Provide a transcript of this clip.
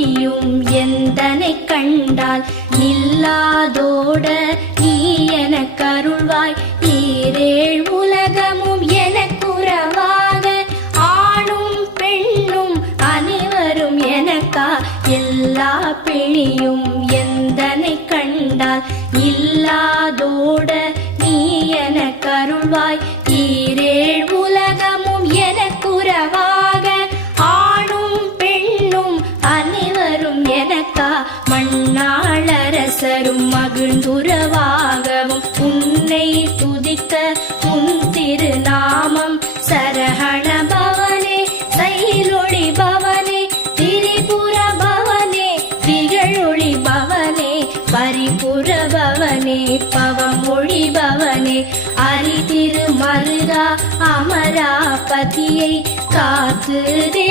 பிணியும் எந்தனை கண்டால் நில்லாதோட நீ எனக்கு அருள்வாய். ஈரேழ் உலகமும் எனக்குறவாக ஆணும் பெண்ணும் அனைவரும் எனக்கா. எல்லா பிணியும் எந்தனை கண்டால் இல்லாதோட நீ எனக்கு அருள்வாய். ஈரேழ் உலகமும் எனக்குறவாக ஆணும் பெண்ணும் அனைவரும் எனக்கா. மண்ணாளரசரும் மகிழ்ந்துறவாகவும் உன்னை துதிக்க உன் திருநாமம். சரஹண பவனே சைலொளி பவனே திரிபுர பவனே திகழொளி பவனே பரிபுர பவனே பவமொழி பவனே அரி திருமருகா அமராபதியை காத்து தே